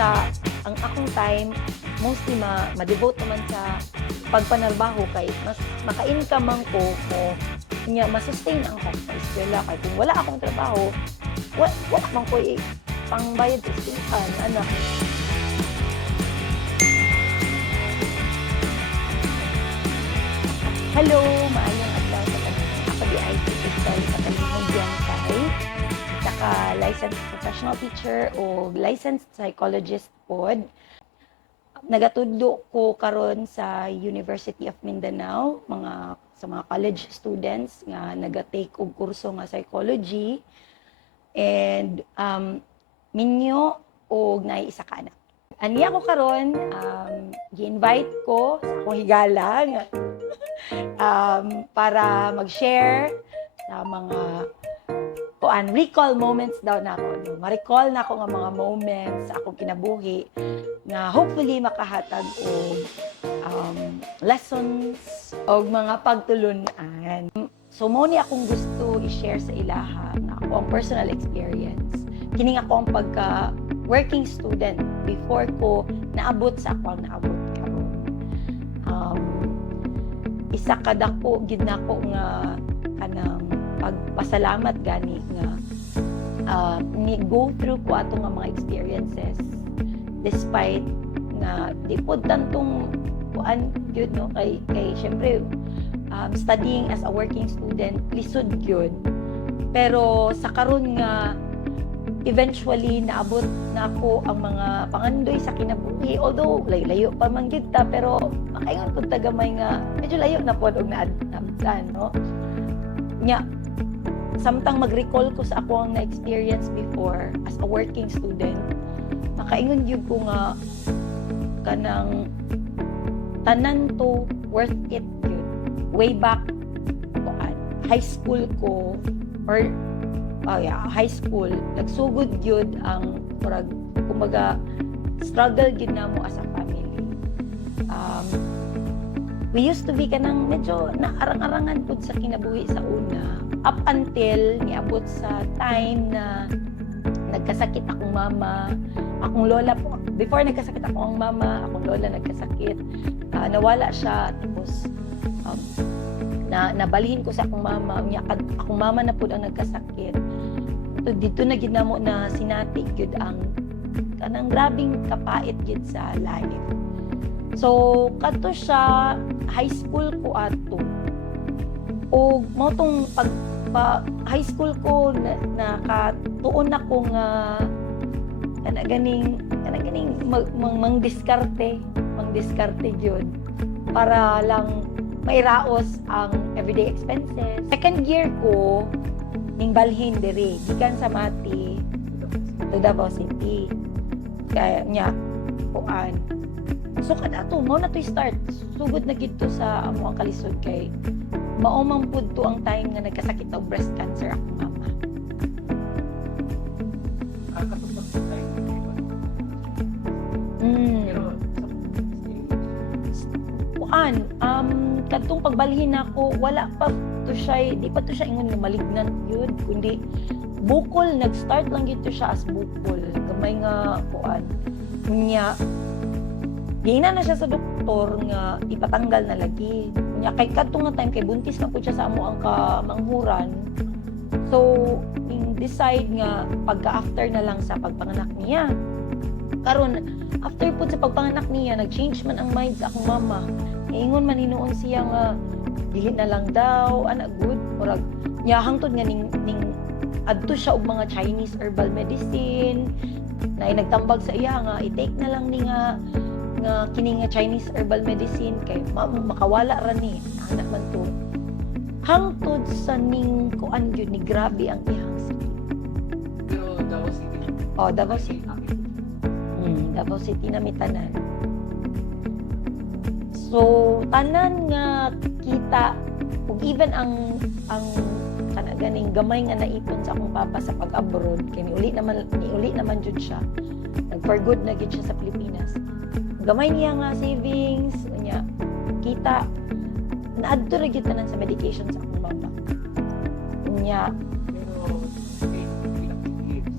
sa ang akong time mostly ma-devote naman sa pagpanarbaho kay mas maka-income man ko nya ma-sustain ang akong eskwela kay kung wala akong trabaho wala man ko pangbayad sa eskwelahan anak. Hello, maayong adlaw sa tanan. Ako di IT Crystal sa Kalimugyan kay saka licensed professional teacher o licensed psychologist pod. Nagatudlo ko karon sa University of Mindanao sa mga college students nga naga-take og kurso nga psychology and minyo og naay isa ka anak. Aniya ko karon gi-invite ko sa akong higala nga para mag-share sa mga recall moments daw nako. Ma-recall na ako nga mga moments sa akong kinabuhi na hopefully makahatag og lessons o mga pagtulunan. So mo ni akong gusto i-share sa ilaha nga ako ang personal experience. Kining ako ang pagka working student before ko naabot sa ako ang naabot karon. Isa kadako gid nako nga kanang pagpasalamat gani nga ni go through ko ato nga mga experiences despite nga di pod tantong kuan gyud no kay syempre studying as a working student lisod gyud pero sa karon nga eventually naabot na ako ang mga pangandoy sa kinabuhi although layo pa man gyud ta pero makaingon pud ta gamay nga medyo layo na pod og naabtan no nya samtang mag-recall ko sa ako ang na-experience before as a working student makaingon gyud ko nga kanang tanan to worth it gyud way back high school ko or high school, nagsugod gyud ang kumaga struggle gyud namo as a family. We used to be kanang medyo naarang-arangan pud sa kinabuhi sa una up until niabot sa time na nagkasakit akong mama, akong lola po. Before nagkasakit akong mama, akong lola nagkasakit. Nawala siya tapos nabalhin ko sa akong mama, akong mama na pud ang nagkasakit. So, dito na gid namo na sinati gyud ang kanang grabing kapait gyud sa life. So kadto siya high school ko ato. Og mao tong pag high school ko nakatuon ako nga ganing mangdiskarte gyud para lang mairaos ang everyday expenses. Second year ko ning balhin diri gikan sa Mati to Davao City. Kaya nya kuan. So kada to mo na to start. Sugod na gid to sa amo ang kalisod kay mao man pud to ang time nga nagkasakit og breast cancer akong mama. Kadtong pagbalhin nako wala pa to siya di pa to siya ingon nga malignant yun kundi bukol nag-start lang gito siya as bukol gamay nga kuan unya gina na siya sa doktor nga ipatanggal na lagi unya kay kadtong nga time kay buntis na pud siya sa amo ang kamanghuran so decide nga pagka after na lang sa pagpanganak niya karon after pud sa pagpanganak niya nag-change man ang mind sa akong mama ingon man hinuon siya nga dili na lang daw ana good murag nya hangtod nga ning adto siya og mga Chinese herbal medicine na nagtambag sa iya nga i-take na lang ni nga kini nga Chinese herbal medicine kay makawala ra ni anak man to hangtod sa ning kuan gyud ni grabe ang iyang sakit. Pero Davao City. Davao City. Davao City na mi tanan. So tanan nga kita ug even ang kana ganing gamay nga naipon sa akong papa sa pag-abroad kay niuli naman jud siya. Nag-for good na gid siya sa Pilipinas. Gamay niya nga savings unya kita naadto ra gyud tanan sa medication sa akong mama. Unya Pero ilang years?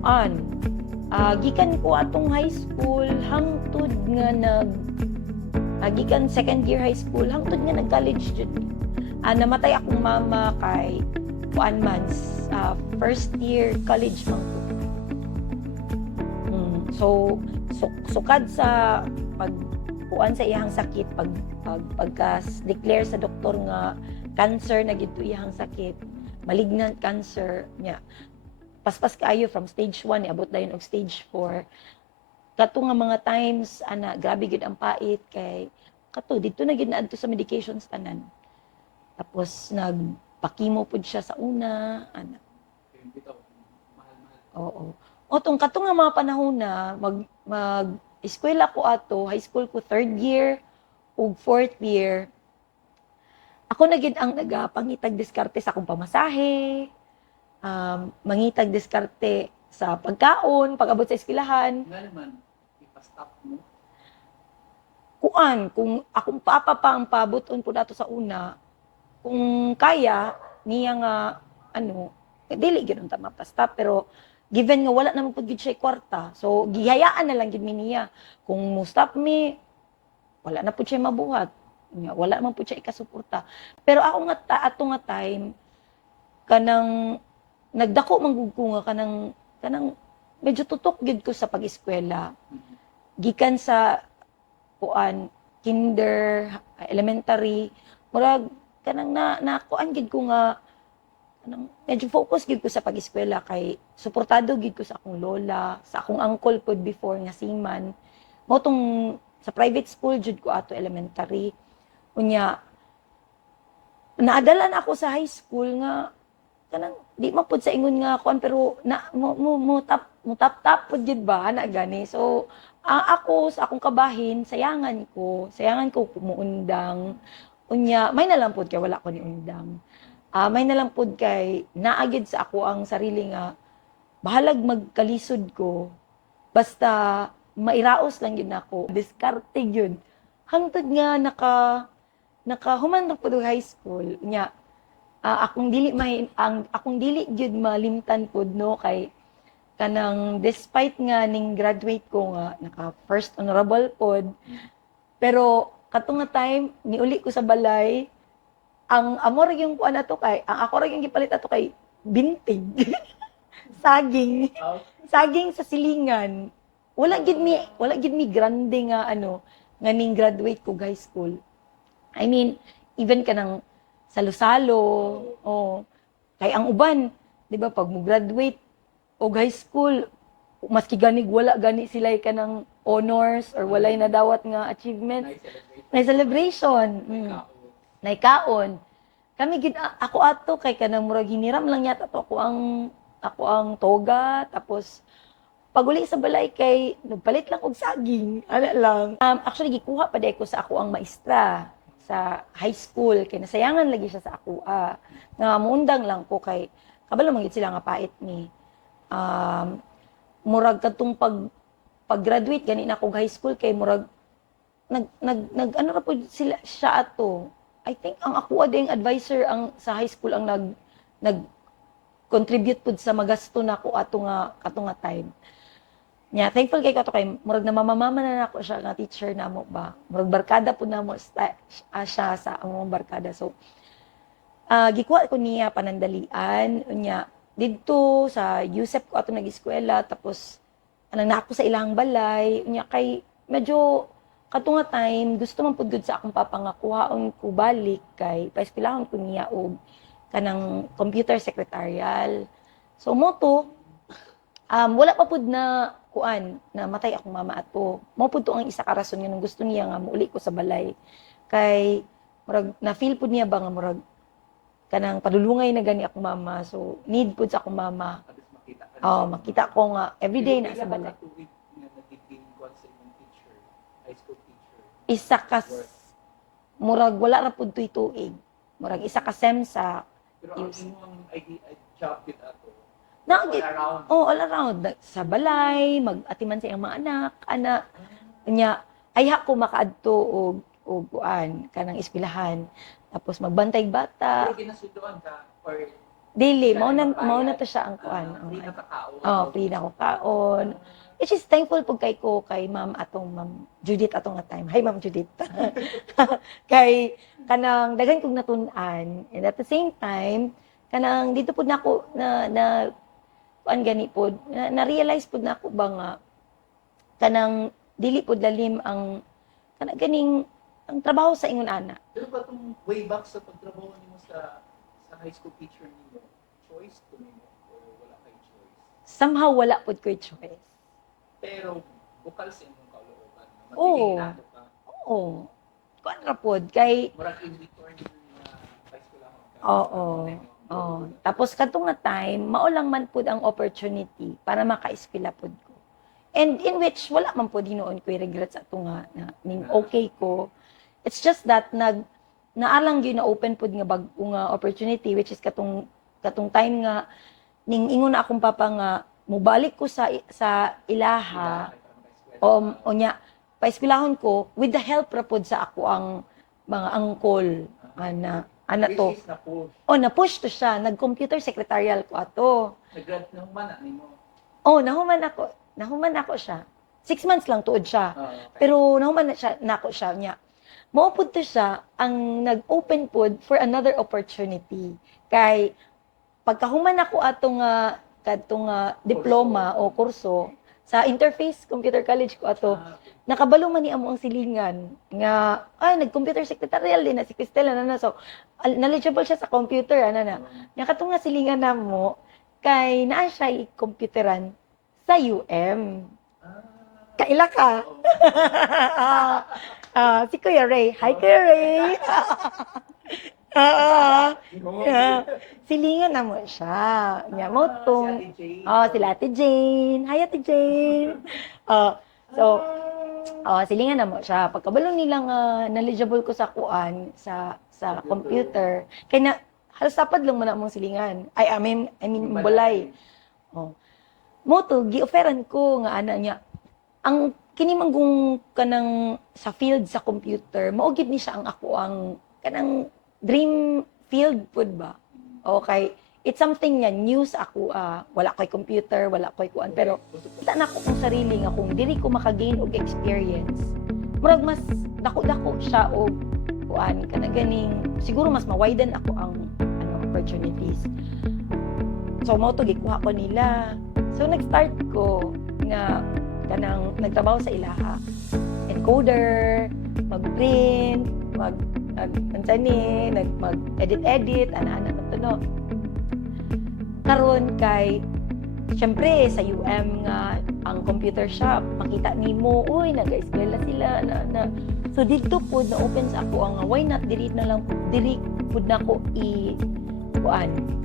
kuan Gikan ko atong high school hangtod nga gikan second year high school hangtod nga nag-college jud. Namatay akong mama kay 1 months first year college man ko. Sukad sa pagkuan sa iyang sakit, pagka-declare sa doktor nga cancer na gid iyang sakit, malignant cancer niya. Paspas kaayo from stage 1 abot dayon og stage 4. Kato nga mga times grabe gid ang pait kay kato dito na gid naadto sa medications tanan. Tapos nagpakimo pud siya sa una Oo. Otong kato nga mga panahon na eskwela ko ato, high school ko 3rd year ug 4th year. Ako na gid ang nagapangitag diskarte sa akong pamasahe, mangitag diskarte sa pagkaon, pag-abot sa eskwelahan. Nga naman, ipastop mo. Kung akong papa pa ang pabuton po dato sa una, kung kaya, niya nga, dili gid unta mapastop, pero given nga wala naman po gid siya kwarta, so gihayaan na lang gid mi niya. Kung mo stop me, wala na po siya mabuhat. Wala naman po siya ikasuporta. Pero ako nga ato nga time, kanang nagdako manggug ko nga kanang medyo tutok gid ko sa pag-eskwela. Gikan sa kinder, elementary, murag kanang nakuan gid ko nga kanang medyo focus gid ko sa pag-eskwela kay suportado gid ko sa akong lola, sa akong uncle pod before nga seaman. Mo tong sa private school jud ko ato elementary. Unya naadalan ako sa high school nga kanang di man pud sa ingon nga kuan pero mo tap pud jud ba ana gani. So ako sa akong kabahin sayangan ko kumuundang. Unya may na lang pud kay wala ko ni undang. May na lang pud kay naagid sa ako ang sarili nga bahalag magkalisod ko basta mairaos lang yun ako. Diskarte yun. Hangtod nga nakahuman na pud high school. Nya akong dili gyud malimtan pud no kay kanang despite nga ning graduate ko nga naka first honorable pod pero katong nga time niuli ko sa balay ang amor yung kuan ato kay ang ako ra yung gipalit ato kay bintig saging sa silingan wala gid mi grande nga nga ning graduate ko high school. I mean even kanang salo-salo, kay ang uban, di ba, pag mo graduate o high school, maski ganig wala gani sila kanang honors or walay nadawat nga achievement, may celebration, nay kaon. Kami gid ako ato kay kanang murag hiniram lang yata to ako ang toga tapos paguli sa balay kay nagpalit lang og saging, ana lang. Actually gikuha pa day ko sa ako ang maestra sa high school kay nasayangan lagi siya sa ako nga muundang lang ko kay kabalo man gid sila nga pait ni murag katong pag-graduate gani na ko high school kay murag nag ano ra pud sila siya ato. I think ang ako ading advisor ang sa high school ang nag contribute pud sa magasto nako ato nga time. Thankful kay ko to kay murag na mamamama na nako siya nga teacher namo ba. Murag barkada pud namo siya sa among barkada. So gikuha ko niya panandalian unya didto sa USEP ko ato nag-eskwela tapos na ako sa ilang balay unya kay medyo kato nga time gusto man pud gud sa akong papa nga kuhaon ko balik kay paeskwelahon ko niya og kanang computer secretarial. So mo to wala pa pud na kuan na matay akong mama ato. Mao pud to ang isa ka rason nga nung gusto niya nga muuli ko sa balay. Kay murag na feel pud niya ba nga murag kanang padulungay na gani akong mama. So need pud sa akong mama. Makita ko nga everyday na sa balay. Isa ka murag wala ra pud tuig. Murag isa ka sem sa pero ang imong job kit ato all around. Sa balay, mag-atiman sa iyang mga anak. Nya, ayha ko makaadto og kuan kanang eskwelahan. Tapos magbantay bata. Pero ginasudoan ka or Daily, mao na to siya ang kuan. free na ka kaon. Free na ko kaon. which is thankful po kay ko kay Ma'am Judith atong nga time. Hi Ma'am Judith. Kay kanang daghan kog natun-an, and at the same time kanang dito pud nako na kuan gani pud na-realize pud nako ba nga kanang dili pud lalim ang kana ganing ang trabaho sa ingon ana. Pero ba itong way back sa pagtrabaho nimo sa high school teacher nimo, choice to nimo o wala kay choice? Somehow wala pud ko'y choice. Pero bukal sa imong kalooban. Oo. Nato ka. Oo. Kuan ra pud kay Murag in return na high school ako. oo. Oh, tapos kadtong nga time mao lang man pud ang opportunity para maka-eskwela pud ko. And in which wala man pud hinoon ko'y regrets ato nga na ning okay ko. It's just that naalang gyud na open pud nga bag-o nga opportunity which is katong time nga ning ingon na akong papa nga mubalik ko sa ilaha o nya paeskwelahon ko with the help ra pud sa ako ang mga angkol ana to. Which is na po. Na-push to siya. Nag-computer secretarial ko ato. Nag-grad na humana nimo. Nahuman ako siya. 6 months lang tuod siya. Okay. Pero nahuman nako siya niya. Maupod to siya ang nag-open pod for another opportunity. Kay pagkahuman ako atong kadtong diploma o kurso sa Interface Computer College ko ato, nakabalo man ni amo ang silingan nga nag-computer secretarial din na si Cristela na so knowledgeable siya sa computer na. Nya katong nga silingan namo kay naa siya computeran sa UM. Kaila ka. Si Kuya Ray. Hi, Kuya Ray. Silingan na mo siya. Nya mo tong sila Ate Jane. Hi, Ate Jane. Silingan na mo siya. Pagkabalong nilang knowledgeable ko sa kuan, sa computer, kaya na, halos tapad lang mo na mong silingan. I mean, bulay. Mo to, gi-offeran ko nga ana niya. Ang kinimanggong kanang sa field sa computer, maugid ni siya ang ako ang kanang dream field pud ba. Okay, it's something nga news ako wala ko'y computer, wala ko'y kuan pero kita na ko kung sarili nga kung dili ko makagain og experience. Murag mas dako-dako siya og kuan kana ganing siguro mas ma-widen ako ang opportunities. So mo to gikuha ko nila. So nag-start ko nga kanang nagtrabaho sa ilaha. Encoder, mag-print, mag-edit, ana-ana na to no. Karon kay syempre sa UM nga ang computer shop, makita nimo, uy, nag-eskwela sila na. So dito pud na open sa ako ang why not diri pud na ko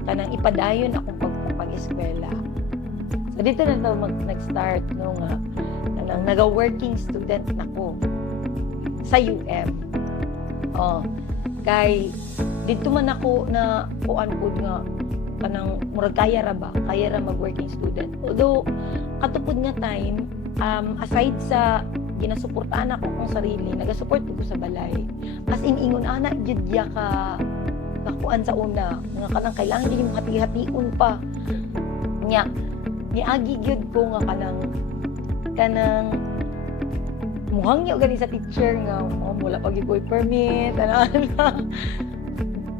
kanang ipadayon akong pag-eskwela. So dito na daw nag-start no nga kanang naga-working student nako sa UM. Kay dito man ako na kuan pud nga kanang murag kaya ra mag-working student. Although katupod nga time aside sa ginasuportahan ako kong sarili, naga-support ko sa balay. As in ingon ana jud ya ka kuan sa una nga kanang kailangan gyud mo hati-hation pa. Nya niagi gyud ko nga kanang muhangyo gani sa teacher nga wala pa gyud permit ana.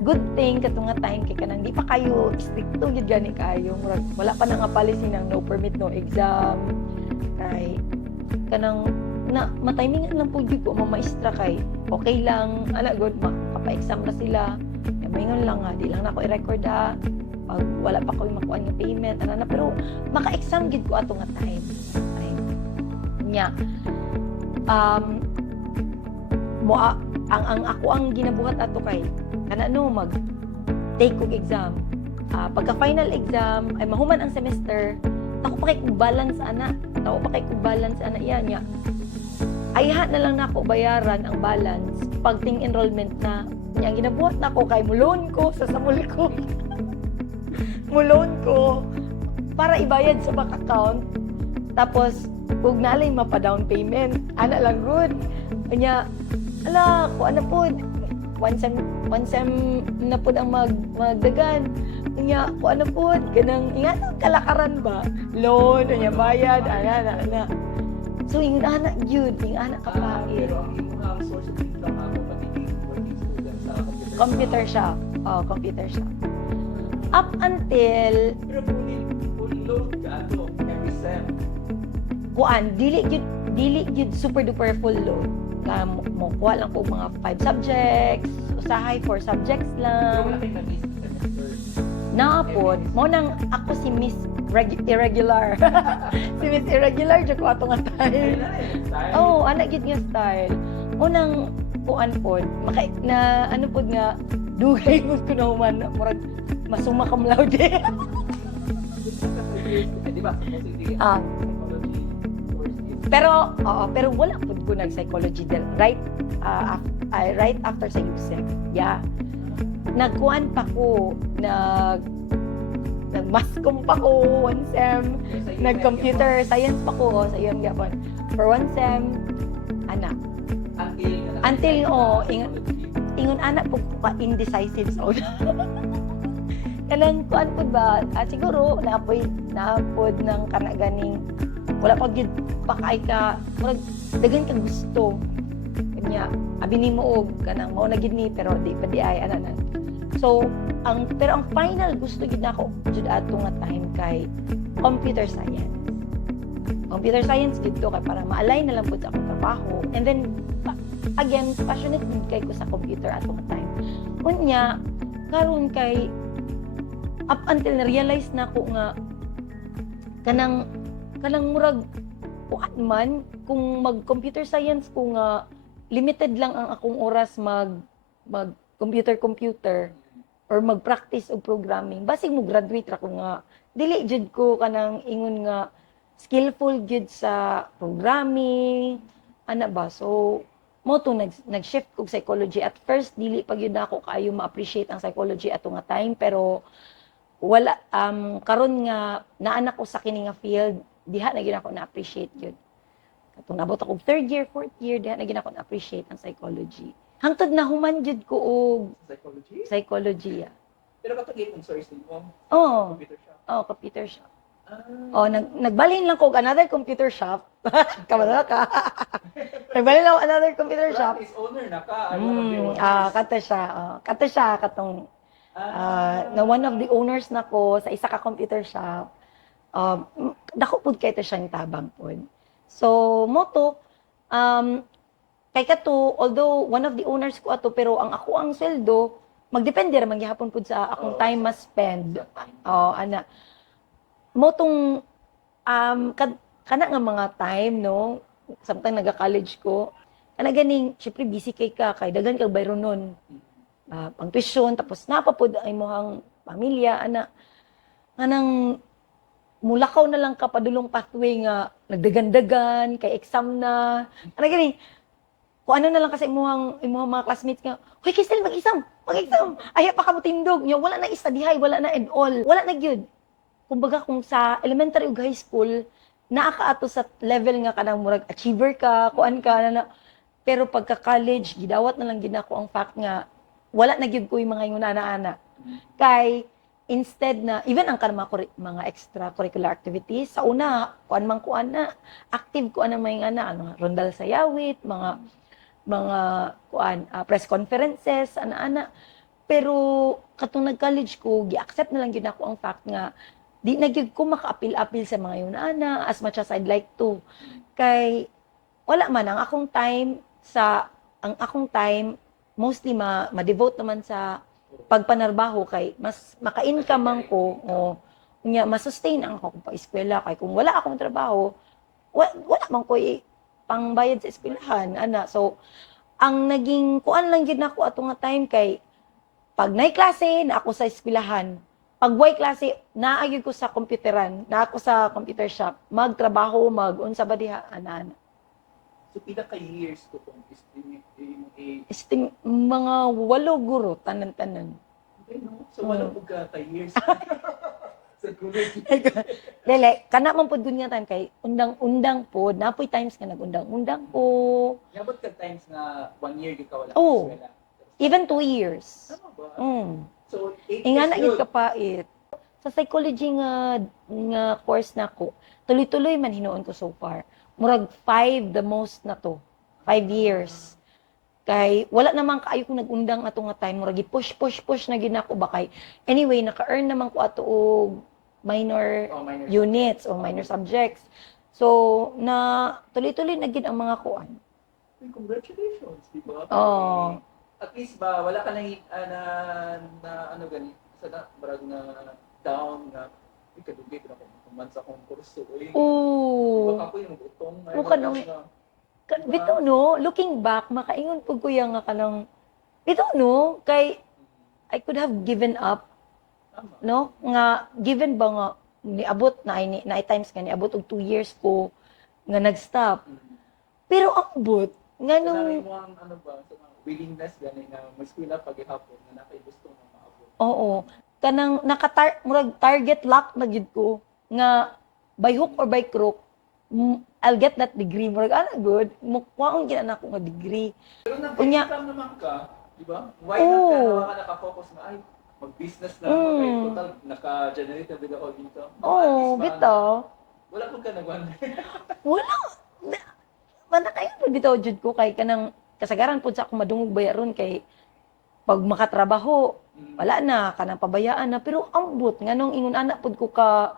Good thing katong nga time kay kanang di pa kayo stricto gyud gani kayo murag wala pa na nga policy ng no permit no exam kay kanang na matimingan lang po gyud ko maestra kay okay lang ana good makapa-exam na sila maingon lang nga di lang nako i-record pag wala pa ko makuha ng payment ana na pero maka-exam gid ko ato nga time nya ang ako ang ginabuhat ato kay kana no mag take og exam pagka final exam ay mahuman ang semester ako pa kay kog balance ana iya nya ayha na lang nako bayaran ang balance pag ting enrollment na nya ginabuhat nako kay mulon ko sa samul ko mulon ko para ibayad sa bank account tapos kung nalay mapa-down payment ana lang good nya ala ko ana pod one sem na pod ang magdagan Inya, kung ano po, ganang, ingat ang kalakaran ba? Loan, niya bayad, ana. So, yung anak yun, yung anak kapait. Pero ang iyong source of income ako pagiging working student sa Computer shop. Oh, computer shop. Up until, Pero full load ka to every sem. kuan, dili yun super duper full load. Mo kuha lang po mga 5 subjects, usahay 4 subjects Pero wala lang. kayong nag-isip semester. Naapod, mo nang ako si Miss Irregular. Si Miss Irregular, dyan ko ato nga Ayun style. na eh. Oh, anak gid nga style. Unang kuan pod, na ano pod nga dugay mo ko na human, murag masuma kam laude. Di ba? Supposedly, Ah. psychology course is Pero wala pod ko nag psychology din right right after sa USEC. Yeah. Nagkuan pa ko, nagmascom pa ko one sem, nag-computer science pa ko sa UM Gapon. For one sem, anak. Until, ingon anak po ka indecisive sa una. Kanang kuan po ba, siguro naapod ng kanaganing wala pag yun pakay ka, murag dagan ka gusto. Kanya, abi ni mo og kanang mao na gid ni pero di pa di ay ana na. So, pero ang final gusto gid nako jud ato nga time kay computer science. Computer science dito kay para ma-align na lang pud sa akong trabaho. And then again, passionate din kay ko sa computer ato nga time. Unya, karon kay up until na-realize na ko nga kanang murag kuan man kung mag-computer science ko nga limited lang ang akong oras mag computer or mag-practice og programming. Basig mo graduate ra ko nga dili jud ko kanang ingon nga skillful jud sa programming ana ba. So mo to nag-shift kog psychology. At first dili pa gyud ako kaayo ma-appreciate ang psychology ato nga time, pero wala karon nga naanak ko sa kini nga field, diha na gyud ako na-appreciate gyud. Katong nabot ako 3rd year, 4th year, diha na gyud ako na-appreciate ang psychology. Hangtod na human jud ko og psychology. psychology. Pero katong ipon source mo, Oh, computer shop. computer shop. Ah. Oh, nagbalhin lang ko og another computer shop. Kamala ka. Nagbalhin lang ako another computer shop. Practice owner na ka. I'm one of the owners. Kata siya katong na one of the owners na ko sa isa ka computer shop. Dako pud kay ta siyang tabang pod. So moto kay kato, although one of the owners ko ato, pero ang ako ang sweldo magdepende ra man gihapon pud sa akong time mas spend. Ana motong kana nga mga time no, samtang naga-college ko, kana ganing syempre busy kay daghan kag bayro nun. Pang tuition, tapos napapod ay mohang pamilya, ana. Anang mulakaw na lang ka padulong pathway nga nagdagan-dagan, kay exam na. Ano gani? Kung ano na lang kasi imuhang mga classmates nga, "Hoy, Kistel, mag-exam! Ay, pa ka mo tindog." Nya, wala na istadihay, wala na and all. Wala na gyud. Kumbaga kung sa elementary ug high school, naa ka ato sa level nga kanang murag achiever ka, kuan ka na. Pero pagka college, gidawat na lang gid nako ang fact nga wala na gyud ko yung mga inuna-ana. Kay instead na even ang kanang mga extracurricular activities sa una kuan na active ko ang mga ano rondal sayawit, mga kuan press conferences ana. Pero katong nag-college ko, gi-accept na lang gyud ako ang fact nga di na gyud ko maka-apil-apil sa mga inuna as much as I'd like to. Kay wala man ang akong time mostly ma-devote naman sa pagpanarbaho kay mas maka-income man ko o nya ma-sustain ang ako pa eskwela kay kung wala akong trabaho wala man ko pangbayad sa eskwelahan ana. So ang naging kuan lang gid nako ato nga time kay pag nay klase na ako sa eskwelahan, pag way klase naa gyud ko sa computeran, na ako sa computer shop, magtrabaho unsa ba diha ana. So, pila ka years ko kung Mga 8 guro tanan-tanan. okay, no? So, wala po ka years sa college. Dele, kana man pud nga time kay undang-undang pod, napoy times nga nagundang-undang ko. Nabot ka times na 1 year di ka wala Oh. sa eskwela. Even 2 years. Tama ba? Mm. So, So, 8 Nga years na gid yun. kapait. Sa psychology nga course nako, tuloy-tuloy man hinuon ko so far. Murag 5 the most na to. 5 years. Kay wala naman kaayo kung nag-undang ato nga time, murag push na gid nako ba kay anyway naka-earn naman ko ato og minor Oh, minor units subjects. o minor subjects. So na tuloy-tuloy na gid ang mga kuan. Uy, congratulations, di ba? Oh. At least ba, wala ka nang na ano gani, sa na, marag na down na, uy, kadugay ko na kung man sa akong kurso. Uy, di ba Oo. ako yung utong? Mukha nung- Bitaw no, looking back, makaingon pud ko yang nga kanang bitaw no, kay I could have given up, Tama. no? Nga given ba nga niabot na ay times nga niabot og 2 years ko nga nag-stop. Pero ang abot nga Nung nung mo ang ano ba, sa mga willingness gani na mas kuila paghihapon na nakay gusto mo maabot. oo, kanang murag target lock na gid ko nga by hook or by crook I'll get that degree. Murag good, mukwaon gid na ako nga degree. Pero Unya- nag-income naman ka, di ba? Why Oo. not ka naka-focus na, ay, mag-business na ako, kay total, naka-generate na din ako dito. Oo, bitaw. Wala pong ka nag-wonder. Wala. Wala kayo pud bitaw jud ko kay kanang kasagaran pud sa ako madungog bayaron kay pag makatrabaho wala na kanang pabayaan na pero ambot nganong ingon ana pud ko ka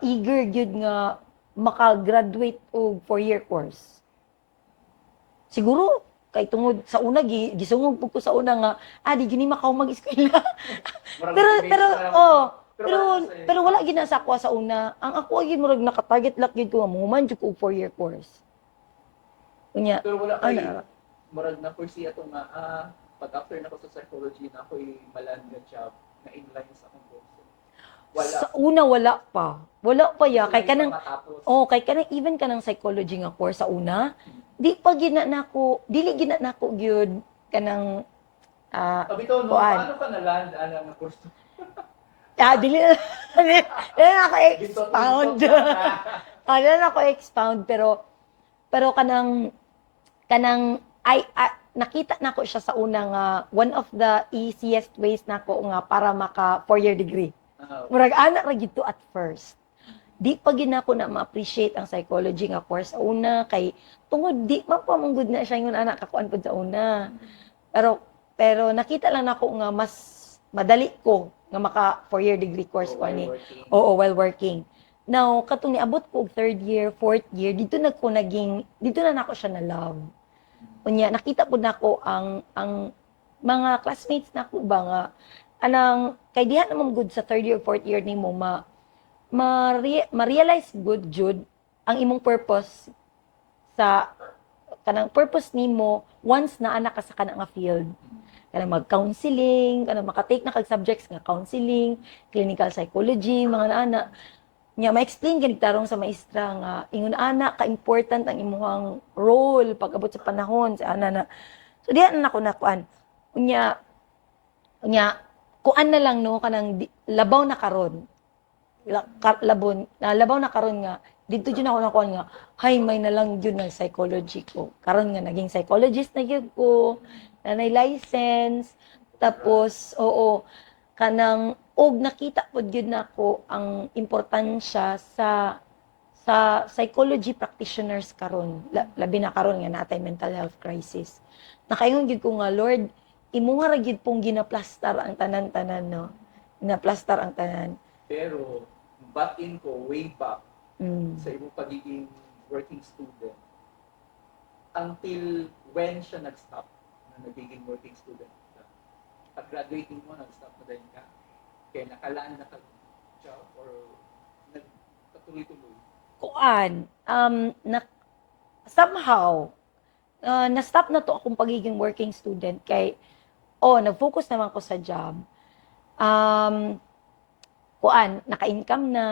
eager gyud nga maka-graduate og 4-year course. Siguro kay tungod sa una gisungog pud ko sa una nga di gini makaw mag-eskwela. pero wala gid na sa ako sa una. Ang ako gid murag naka-target lock gid ko nga muhuman jud ko og 4-year course. Unya, Pero wala kay, ana marag na foresee ato nga, pag after na ko sa psychology na ako'y maland nga job na inline sa akong kurso. Wala. sa una wala pa. Wala pa ya kay kanang matapos. kay kanang even kanang psychology nga course sa una, dili gina nako gyud kanang Bitaw, no, kuan. paano ka na-land nga kurso? dili na ako expound. Dili na ako expound pero kanang nakita nako siya sa una nga one of the easiest ways nako nga para maka 4-year degree. Murag ana ra gid to at first. Di pa gid nako na ma-appreciate ang psychology nga course sa una kay tungod di mapamunggod na siya ingon ana kakuan pud sa una. Pero nakita lang nako nga mas madali ko nga maka 4-year degree course ko ani. Oo, while working. Now, katong niabot ko og 3rd year, 4th year, dito na nako siya na love. Unya, nakita po nako ang mga classmates nako ba nga anang kay diha naman good sa 3rd year, 4th year nimo ma-realize good jud ang imong purpose sa kanang purpose nimo once na anak ka sa kanang nga field. Kanang mag-counseling, kanang makatake na kag subjects nga counseling, clinical psychology, mga ana. Nya ma-explain gani tarong sa maestra nga ingon ana ka important ang imong role pag abot sa panahon sa ana na. So diha na nako nakuan. Unya kuan na lang no kanang labaw na karon. Labaw na karon nga dito jud ako nakuan nga hay may na lang jud ng psychology ko. Karon nga naging psychologist na gyud ko, nanay license, tapos kanang og nakita pod gyud nako ang importansya sa psychology practitioners karon labi na karon nga natay mental health crisis. Nakaingon gyud ko nga Lord, imo ra gyud pong ginaplastar ang tanan-tanan no. Ginaplastar ang tanan. Pero back-in ko way back sa imong pagiging working student until when siya nag-stop na nagiging working student ka? Pag-graduating mo, nag-stop na din ka? Kaya nakalaan na ka-job or nagpatuloy-tuloy? Kuan, somehow, na-stop na to akong pagiging working student kay, nag-focus naman ko sa job. Kuan, naka-income na,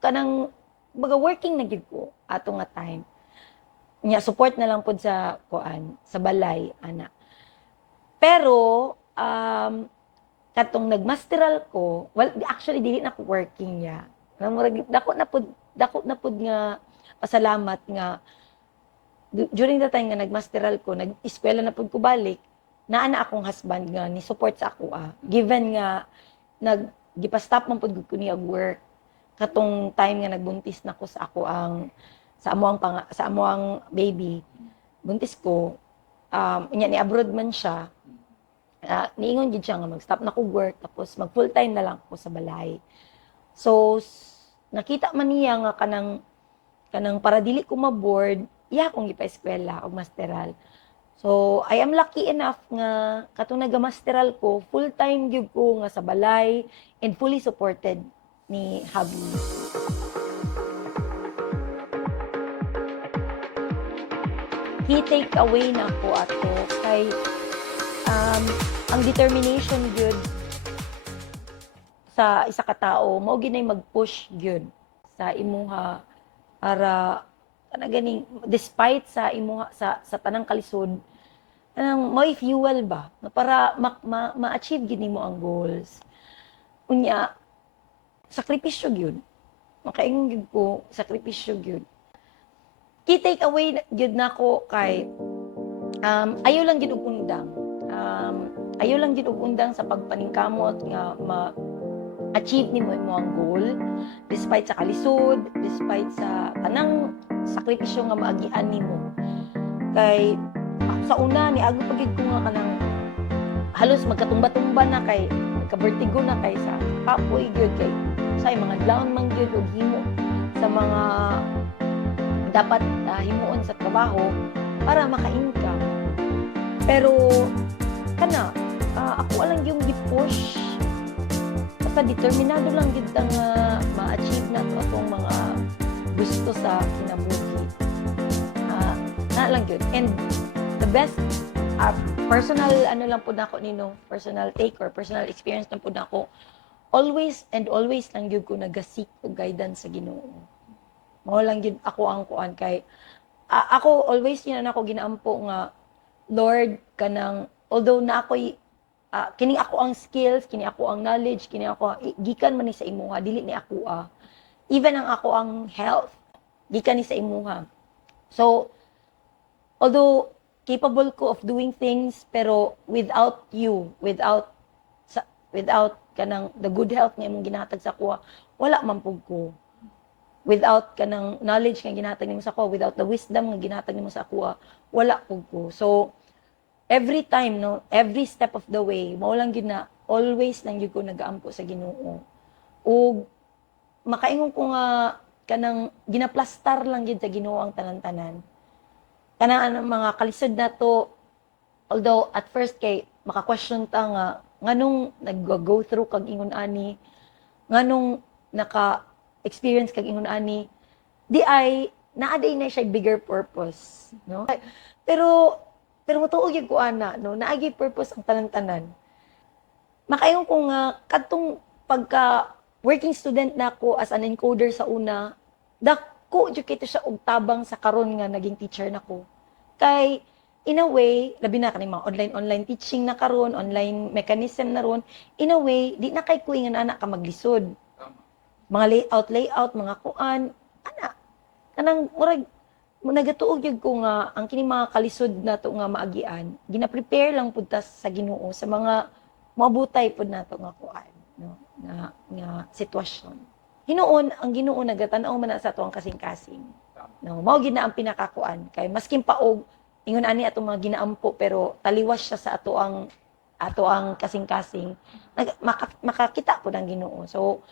kanang baga working na gid ko ato nga time. Nya support na lang pud sa kuan, sa balay ana. Pero katong nagmasteral ko, actually dili na ko working ya. Dako na pud nga pasalamat nga during the time nga nagmasteral ko, nag-eskwela na pud ko balik, naa na akong husband nga ni support sa ako given nga gipastop man pud ko niya work katong time nga nagbuntis na ko sa ako ang sa amo ang baby buntis ko nya ni abroad man siya niingon gid siya nga mag-stop na ko work tapos mag full time na lang ako sa balay. So nakita man niya nga kanang para dili ko ma-board, iya akong gipa-eskwela og masteral. So I am lucky enough nga katong naga-masteral ko, full time gyud ko nga sa balay and fully supported ni hubby. He take away na ko ato kay ang determination gyud sa isa ka tawo mao ginay mag-push gyud sa imuha para ganing despite sa imuha sa tanang kalisod anang may fuel ba na para ma-achieve gid nimo ang goals unya sakripisyo gyud makaingon gyud ko sakripisyo gyud key take away gyud nako kay ayaw lang gyud og undang ayaw lang gyud og undang sa pagpaningkamot nga achieve nimo ang goal despite sa kalisod despite sa tanang sakripisyo nga maagian nimo kay ako sa una ni agi pagid ko nga kanang halos magkatumba-tumba na kay magka-vertigo na kay sa kapoy gyud kay say mga down man gyud og himo sa mga dapat himuon sa trabaho para maka-income pero kana ako lang yung gi-push basta determinado lang gid nga ma-achieve na to atong mga gusto sa kinabuhi na lang yun and the best personal lang po nako nino personal take or personal experience lang po nako always and always lang gyud ko nagasik og guidance sa Ginoo mao lang gyud ako ang kuan kay ako always yun ako ginaampo nga Lord kanang although na ako'y kini ako ang skills, kini ako ang knowledge, kini ako gikan man ni sa imuha, dili ni ako even ang ako ang health, gikan ni sa imuha. So, although capable ko of doing things, pero without you, without kanang the good health nga imong ginatag sa kuha, wala man pug ko. Without kanang knowledge nga ginatag nimo sa kuha, without the wisdom nga ginatag nimo sa kuha, wala pug ko. So, every time, no, every step of the way, mao lang gyud na always lang gyud ko nagaampo sa Ginoo. Ug makaingon ko nga kanang ginaplastar lang gyud sa Ginoo ang tanan-tanan. Kanang mga kalisod nato although at first kay maka-question ta nga nganong nag-go through kag ingon ani, nganong naka-experience kag ingon ani, di ay naaday na siya bigger purpose, no? Pero mutuog yung kuana, no? Naagi purpose ang tanan-tanan. Makaingon ko nga, katong pagka working student na ako as an encoder sa una, dako jud kito siya og tabang sa karon nga naging teacher nako. Kay in a way, labi na kaning mga online teaching na karon, online mechanism na ron, in a way, di na kay kuingan anak ka maglisod. Mga layout, mga kuan, ana. Kanang murag nagatuog gyud ko nga ang kini mga kalisod nato nga maagian gina-prepare lang pud ta sa Ginoo sa mga mabutay pud nato nga kuan no nga sitwasyon hinuon ang Ginoo nagatan-aw man sa ato ang kasing-kasing no mao gid na ang pinakakuan kay maskin paog ingon ani atong mga ginaampo pero taliwas siya sa ato ang kasing-kasing makakita pud ang Ginoo so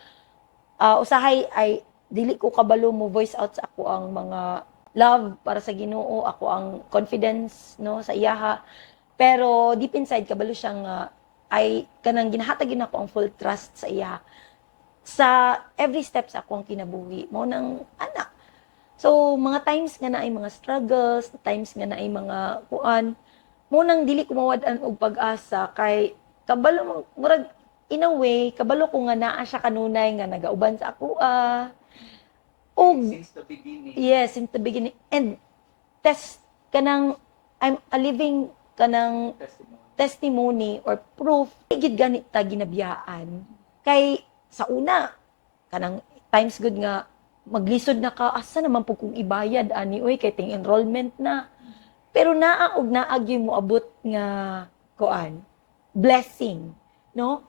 usahay ay dili ko kabalo mo voice out sa ako ang mga love para sa Ginoo, ako ang confidence no sa iyaha. Pero deep inside kabalo siyang ay kanang ginahatag gyud ako ang full trust sa iya. Sa every step sa akong kinabuhi, mo nang anak. So mga times nga naay mga struggles, times nga naay mga kuan, mo nang dili ko mawad-an og pag-asa kay kabalo murag in a way kabalo ko nga naa siya kanunay nga nagauban sa ako since the beginning. Yes, since the beginning. And kanang I'm a living kanang testimony or proof gid ganit ta ginabiyaan. Kay sa una kanang times good nga maglisod na ka asa naman pug kung ibayad ani oy kay ting enrollment na. Pero naa og naag mo abot nga kuan blessing, no?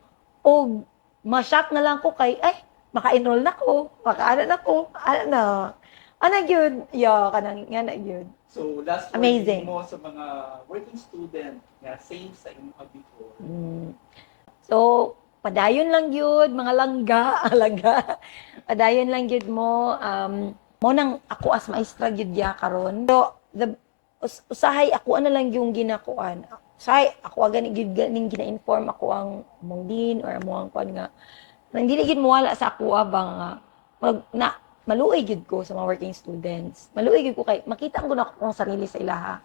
O ma-shock na lang ko kay ay maka-enroll na ko, maka-ano na ko, ano yun, kanang nga na yun. So, last Amazing. warning mo sa mga working student nga same sa imong before. So, padayon lang yun, mga langga, langga. Padayon lang yun mo, mo nang ako as maestra yun ya karon. So, usahay ako ano lang yung ginakuan. Usahay ako agad ganing gina-inform ako ang mong din or mo ang kuan nga. Nang dili gid mo wala sa ako bang maluoy gid ko sa mga working students. Maluoy gid ko kay makita ko na akong sarili sa ilaha.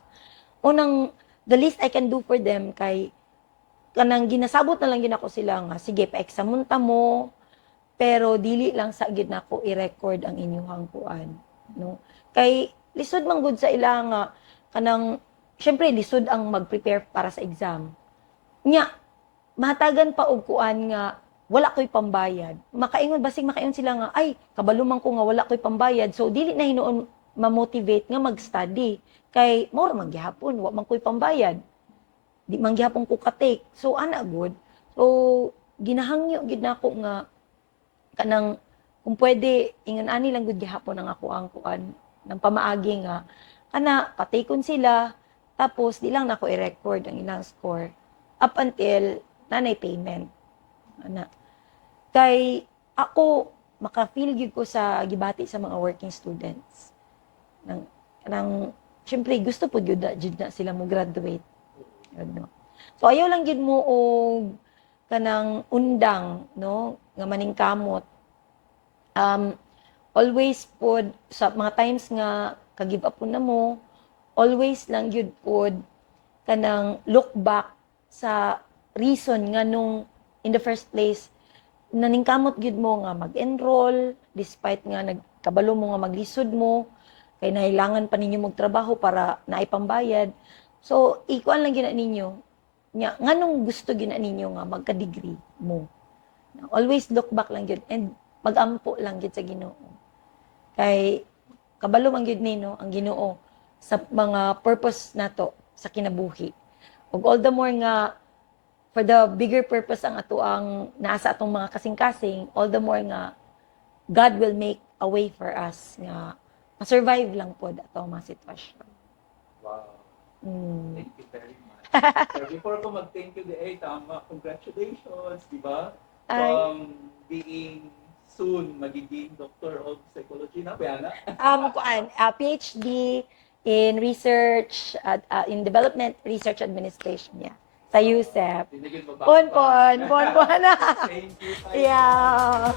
Unang the least I can do for them kay kanang ginasabot na lang gid ako sila nga sige pa-exam munta mo pero dili lang sa gid nako i-record ang inyong kuan, no? Kay lisod man gud sa ila nga kanang syempre lisod ang mag-prepare para sa exam. Nya mahatagan pa og kuan nga wala ko'y pambayad. Makaingon basig makaingon sila nga ay kabalo man ko nga wala ko'y pambayad. So dili na hinuon ma-motivate nga mag-study. Kay mao ra man gihapon wa man ko'y pambayad. Di man gihapon ko ka-take. So ana good. So ginahangyo gid nako nga kanang kung pwede ingon ani lang gud gihapon ang ako ang kuan ng pamaagi nga kana patikon sila tapos di lang nako i-record ang ilang score up until nanay payment. Ana. Kay ako maka-feel gyud ko sa gibati sa mga working students. Nang syempre gusto po gyud na sila mo graduate. No? So ayaw lang gyud mo og kanang undang, no, nga maningkamot. Always pod sa mga times nga ka-give up na mo, always lang gyud pod kanang look back sa reason nga nung in the first place naningkamot gyud mo nga mag-enroll despite nga nagkabalo mo nga maglisod mo kay nailangan pa ninyo magtrabaho para naipambayad. So ikuan lang gina ninyo nya nganong gusto gina ninyo nga magka-degree mo. Always look back lang gyud and magampo lang gyud sa Ginoo. Kay kabalo man gyud ni no ang Ginoo sa mga purpose nato sa kinabuhi. Ug all the more nga for the bigger purpose ang ato ang nasa atong mga kasing-kasing, all the more nga God will make a way for us nga ma-survive lang pod ato mga sitwasyon. Wow. Mm. Thank you very much. So before ko mag-thank you, tama, congratulations, di ba? From being soon magiging Doctor of Psychology na, Piana? PhD in Research, in Development Research Administration, yeah. Sa USEP. Pon. Thank you. Yeah.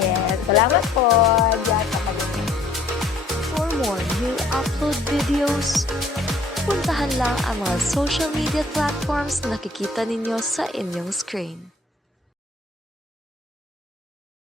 Yes, salamat po. Diyan sa pag-ibig. For more new upload videos, puntahan lang ang mga social media platforms na nakikita ninyo sa inyong screen.